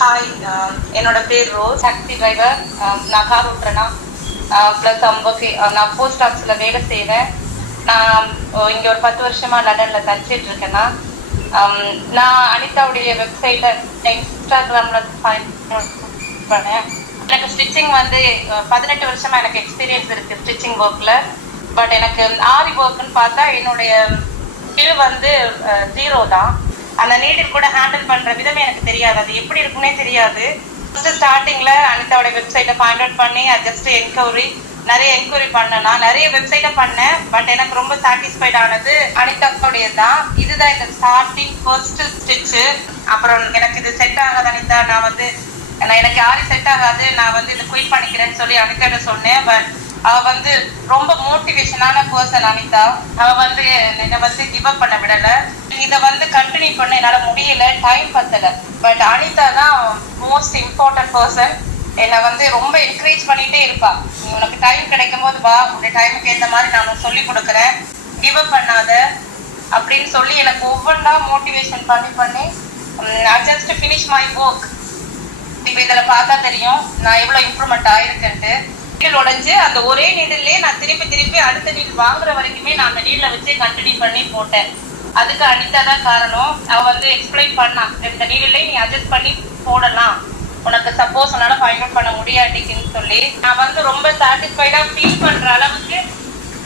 Hi, என்னோட பேர் rose. Taxi driver. நான் கார் ஓட்டுறேன்னா ப்ளஸ் நான் போஸ்ட் ஆஃபீஸில் வேலை செய்கிறேன். நான் இங்கே ஒரு 10 வருஷமாக லண்டனில் தச்சிட்டு இருக்கேன்னா. நான் அனிதாவுடைய வெப்சைட்டை இன்ஸ்டாகிராமில் பண்ணேன். எனக்கு ஸ்டிச்சிங் வந்து 18 வருஷமாக எனக்கு எக்ஸ்பீரியன்ஸ் இருக்குது ஸ்டிச்சிங் ஒர்க்கில். பட் எனக்கு ஆரி ஒர்க்குன்னு பார்த்தா என்னுடைய ஸ்கில் வந்து 0 தான். அந்த நீடில் கூட ஹேண்டில் பண்ற விதமே எனக்கு தெரியாது, அது எப்படி இருக்குன்னே தெரியாது. ஃபர்ஸ்ட் ஸ்டார்டிங்ல அனிதாவோட வெப்சைட்டை ஃபைண்ட் அவுட் பண்ணி ஜஸ்ட் நிறைய என்கொயரி பண்ணேன். நான் நிறைய வெப்சைட்டை பண்ணேன். பட் எனக்கு ரொம்ப சாட்டிஸ்ஃபைட் ஆனது அனிதாவுடைய தான். இதுதான் இந்த ஸ்டார்டிங் ஃபர்ஸ்ட் ஸ்டிச்சு. அப்புறம் எனக்கு இது செட் ஆகாது அனிதா, எனக்கு யாரும் செட் ஆகாது, நான் வந்து இதை குயிட் பண்ணிக்கிறேன்னு சொல்லி அனிதாட்ட சொன்னேன். பட் அவ வந்து ரொம்ப மோட்டிவேஷனான பர்சன் அனிதா. அவ வந்து என்னை வந்து கிவ் அப் பண்ண விடல. இதை வந்து கண்டினியூ பண்ண என்னால முடியல, டைம் பத்தல. பட் அனிதா தான் மோஸ்ட் இம்பார்ட்டன்ட் பர்சன். என்னை வந்து ரொம்ப என்கரேஜ் பண்ணிட்டே இருப்பா. நீ உனக்கு டைம் கிடைக்கும் போது வா, உன்னுடைய டைமுக்கு ஏற்ற மாதிரி நான் சொல்லி கொடுக்குறேன், கிவ் அப் பண்ணாத அப்படின்னு சொல்லி எனக்கு ஒவ்வொன்றா மோட்டிவேஷன் பண்ணி ஜஸ்ட் ஃபினிஷ் மை ஒர்க். இப்போ இதில் பார்த்தா தெரியும் நான் எவ்வளோ இம்ப்ரூவ்மெண்ட் ஆயிருக்கேன்ட்டு. நீடில் உடைஞ்சு அந்த ஒரே நீடிலே நான் திருப்பி அடுத்த நீடில் வாங்குற வரைக்குமே நான் அந்த நீடில் வச்சு கண்டினியூ பண்ணி போட்டேன். அதுக்கு அனிதா தான் காரணம். அவ வந்து எக்ஸ்பிளைன் பண்ணா, இந்த நீடிலே நீ அட்ஜஸ்ட் பண்ணி போடலாம், உனக்கு சப்போஸ் உன்னால ஃபைண்ட் அவுட் பண்ண முடியாட்டிக்குன்னு சொல்லி. நான் வந்து ரொம்ப சாட்டிஸ்ஃபைடா ஃபீல் பண்ற அளவுக்கு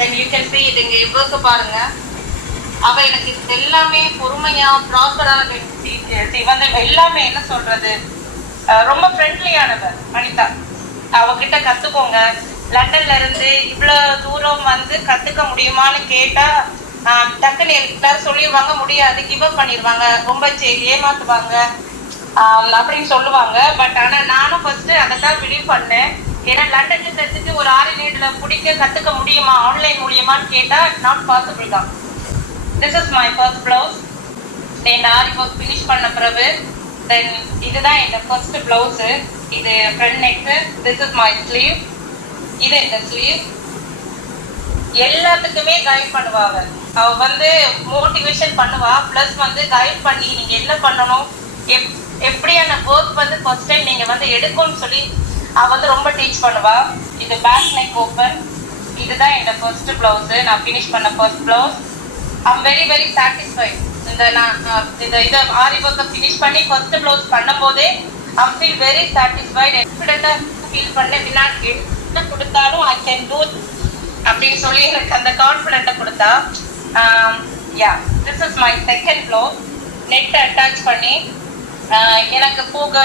தென் யூ கேன் சீ இது. இங்க இவ்வளோக்கு பாருங்க, அவ எனக்கு எல்லாமே பொறுமையா ப்ராப்பரா வந்து எல்லாமே என்ன சொல்றது, ரொம்ப ஃப்ரெண்ட்லியானவர் அனிதா. அவகிட்ட கத்துக்கோங்க. லண்டன்ல இருந்து இவ்வளவு தூரம் வந்து கத்துக்க முடியுமான்னு கேட்டா டக்குன்னு எல்லாரும் சொல்லிடுவாங்க முடியாது, கிவ் அப் பண்ணிடுவாங்க, ரொம்ப ஏமாத்துவாங்க அப்படின்னு சொல்லுவாங்க. பட் ஆனா நானும் ஃபர்ஸ்ட் அதை தான் பிலீவ் பண்ணேன். ஏன்னா லண்டன்ல தச்சுட்டு ஒரு ஆரி நீட்ல பிடிக்க கத்துக்க முடியுமா ஆன்லைன் மூலியமான்னு கேட்டா நாட் பாசிபிள் தான். This is my first blouse. இந்த ஆரி ஒர்க் ஃபினிஷ் பண்ண பிறகு தென் இதுதான் என்னோட ஃபர்ஸ்ட் பிளவுஸ். இது front neck. This is my sleeve. இது இந்த ஸ்லீவ். எல்லாத்துக்குமே கைட் பண்ணுவாங்க. அவ வந்து மோட்டிவேஷன் பண்ணுவா, பிளஸ் வந்து கைட் பண்ணி நீங்க என்ன பண்ணணும், எப்படியான ஒர்க் வந்து ஃபர்ஸ்ட் டைம் நீங்க வந்து எடுக்கணும்னு சொல்லி அவ வந்து ரொம்ப டீச் பண்ணுவா. இது பேக் நெக் ஓப்பன். இதுதான் என்னோட ஃபர்ஸ்ட் பிளவுஸ். நான் ஃபினிஷ் பண்ண first blouse. I'm very very satisfied. இதை ஆரி ஒர்க்கை ஃபினிஷ் பண்ணி ஃபர்ஸ்ட் பிளவுஸ் பண்ணும் போதே ஐ ஃபீல் வெரி சாட்டிஸ்ஃபைட். கான்ஃபிடென்ட்டா ஃபீல் பண்ண பின்னாடி என்ன கொடுத்தாலும் ஐ கேன் டூ அப்படின்னு சொல்லி எனக்கு அந்த கான்ஃபிடென்ட்டை கொடுத்தா. This is my second floor. Net attach பண்ணி எனக்கு பூக